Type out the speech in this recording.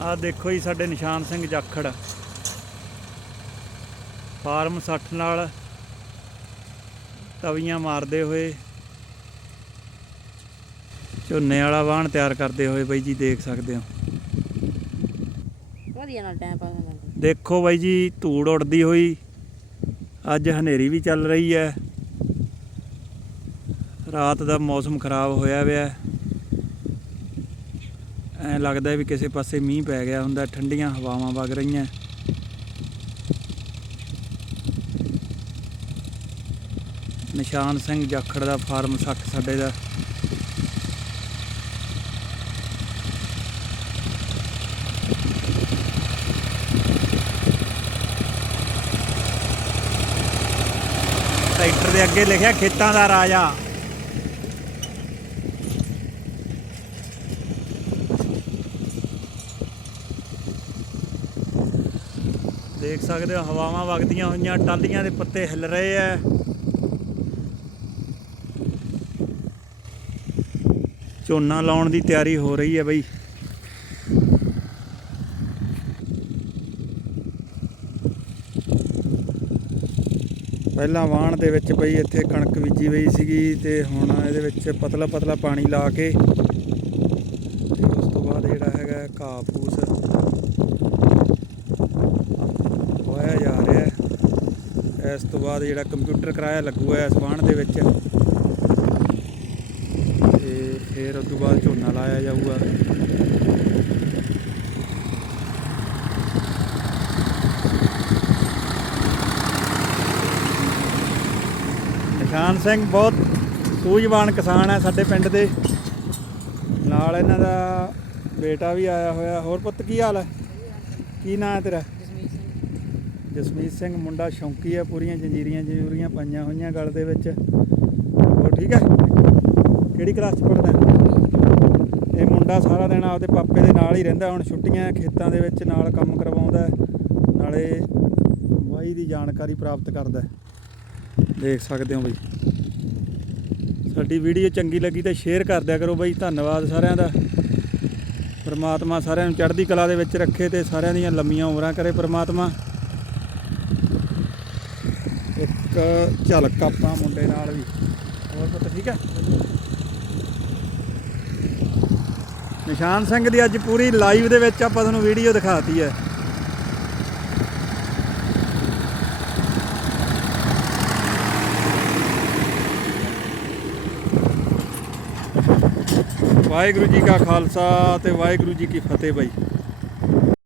ਆ ਦੇਖੋ ਜੀ ਸਾਡੇ ਨਿਸ਼ਾਨ ਸਿੰਘ ਜਾਖੜ। ਫਾਰਮ 60 ਨਾਲ ਤਵੀਆਂ ਮਾਰਦੇ ਹੋਏ ਝੋਨੇ ਵਾਲਾ ਵਾਹਣ ਤਿਆਰ ਕਰਦੇ ਹੋਏ ਬਾਈ ਜੀ ਦੇਖ ਸਕਦੇ ਹੋ। ਵਧੀਆ ਨਾਲ ਟਾਈਮ ਪਾਸ ਦੇਖੋ ਬਾਈ ਜੀ ਧੂੜ ਉੱਡਦੀ ਹੋਈ ਅੱਜ ਹਨੇਰੀ ਵੀ ਚੱਲ ਰਹੀ ਹੈ। ਰਾਤ ਦਾ ਮੌਸਮ ਖਰਾਬ ਹੋਇਆ ਹੋਇਆ ਐ ਲੱਗਦਾ ਵੀ ਕਿਸੇ ਪਾਸੇ ਮੀਂਹ ਪੈ ਗਿਆ ਹੁੰਦਾ, ਠੰਡੀਆਂ ਹਵਾਵਾਂ ਵਗ ਰਹੀਆਂ। ਨਿਸ਼ਾਨ ਸਿੰਘ ਜਾਖੜ ਦਾ ਫਾਰਮ 60 ਸਾਡੇ ਦਾ। ਟਰੈਕਟਰ ਦੇ ਅੱਗੇ ਲਿਖਿਆ ਖੇਤਾਂ ਦਾ ਰਾਜਾ। ਦੇਖ ਸਕਦੇ ਹੋ, ਹਵਾਵਾਂ ਵਗਦੀਆਂ ਹੋਈਆਂ ਟਾਲੀਆਂ ਦੇ ਪੱਤੇ ਹਿੱਲ ਰਹੇ ਐ। ਝੋਨਾ ਲਾਉਣ ਦੀ ਤਿਆਰੀ ਹੋ ਰਹੀ ਹੈ ਬਈ। ਪਹਿਲਾਂ ਵਾਹਣ ਦੇ ਵਿੱਚ ਬਈ ਇੱਥੇ ਕਣਕ ਬੀਜੀ ਹੋਈ ਸੀਗੀ ਤੇ ਹੁਣ ਇਹਦੇ ਵਿੱਚ ਪਤਲਾ ਪਤਲਾ ਪਾਣੀ ਲਾ ਕੇ ਤੇ ਉਸ ਤੋਂ ਬਾਅਦ ਜਿਹੜਾ ਹੈਗਾ ਘਾਹ ਫੂਸ ਵਾਇਆ ਜਾ ਰਿਹਾ ਹੈ ਇਸ ਤੋਂ ਬਾਅਦ ਜਿਹੜਾ ਕੰਪਿਊਟਰ ਕਰਾਇਆ ਲੱਗੂਗਾ ਇਸ ਵਾਹਣ ਦੇ ਵਿੱਚ। ਤੇ ਫਿਰ ਉਸ ਤੋਂ ਬਾਅਦ ਝੋਨਾ ਲਾਇਆ ਜਾਊਗਾ। ਨਿਸ਼ਾਨ ਸਿੰਘ ਬਹੁਤ ਸੂਝਵਾਨ ਕਿਸਾਨ ਹੈ ਸਾਡੇ ਪਿੰਡ ਦੇ। ਨਾਲ ਇਹਨਾਂ ਦਾ ਬੇਟਾ ਵੀ ਆਇਆ ਹੋਇਆ। ਹੋਰ ਪੁੱਤ ਕੀ ਹਾਲ ਹੈ? ਕੀ ਨਾਂ ਹੈ ਤੇਰਾ? ਜਸਮੀਤ ਸਿੰਘ ਮੁੰਡਾ ਸ਼ੌਂਕੀ ਹੈ ਪੂਰੀਆਂ ਜੰਜੀਰੀਆਂ ਜੰਜੂਰੀਆਂ ਪਾਈਆਂ ਹੋਈਆਂ ਗਲ ਦੇ ਵਿੱਚ। ਹੋਰ ਠੀਕ ਹੈ ਕਿਹੜੀ ਕਲਾਸ ਚ ਪੜਦਾ ਇਹ ਮੁੰਡਾ ਸਾਰਾ ਦਿਨ ਆਪਦੇ ਪਾਪੇ ਦੇ ਨਾਲ ਹੀ ਰਹਿੰਦਾ, ਹੁਣ ਛੁੱਟੀਆਂ ਖੇਤਾਂ ਦੇ ਵਿੱਚ ਨਾਲ ਕੰਮ ਕਰਵਾਉਂਦਾ, ਨਾਲੇ ਵਾਹੀ ਦੀ ਜਾਣਕਾਰੀ ਪ੍ਰਾਪਤ ਕਰਦਾ। ਦੇਖ ਸਕਦੇ ਹੋ ਬਈ। ਸਾਡੀ ਵੀਡੀਓ ਚੰਗੀ ਲੱਗੀ ਤਾਂ ਸ਼ੇਅਰ ਕਰ ਦਿਆ ਕਰੋ ਬਈ। ਧੰਨਵਾਦ ਸਾਰਿਆਂ ਦਾ। ਪਰਮਾਤਮਾ ਸਾਰਿਆਂ ਨੂੰ ਚੜ੍ਹਦੀ ਕਲਾ ਦੇ ਵਿੱਚ ਰੱਖੇ ਤੇ ਸਾਰਿਆਂ ਦੀਆਂ ਲੰਮੀਆਂ ਉਮਰਾਂ ਕਰੇ ਪਰਮਾਤਮਾ। ਇੱਕ ਝਲਕ ਆਪਾਂ ਮੁੰਡੇ ਨਾਲ ਵੀ। ਹੋਰ ਪੁੱਤ, ਠੀਕ ਹੈ ਨਿਸ਼ਾਨ ਸਿੰਘ ਦੀ ਅੱਜ ਪੂਰੀ ਲਾਈਵ ਦੇ ਵਿੱਚ ਆਪਾਂ ਤੁਹਾਨੂੰ ਵੀਡੀਓ ਦਿਖਾਤੀ ਹੈ। ਵਾਹਿਗੁਰੂ ਜੀ ਕਾ ਖਾਲਸਾ ਤੇ ਵਾਹਿਗੁਰੂ ਜੀ ਕੀ ਫਤਿਹ ਬਾਈ।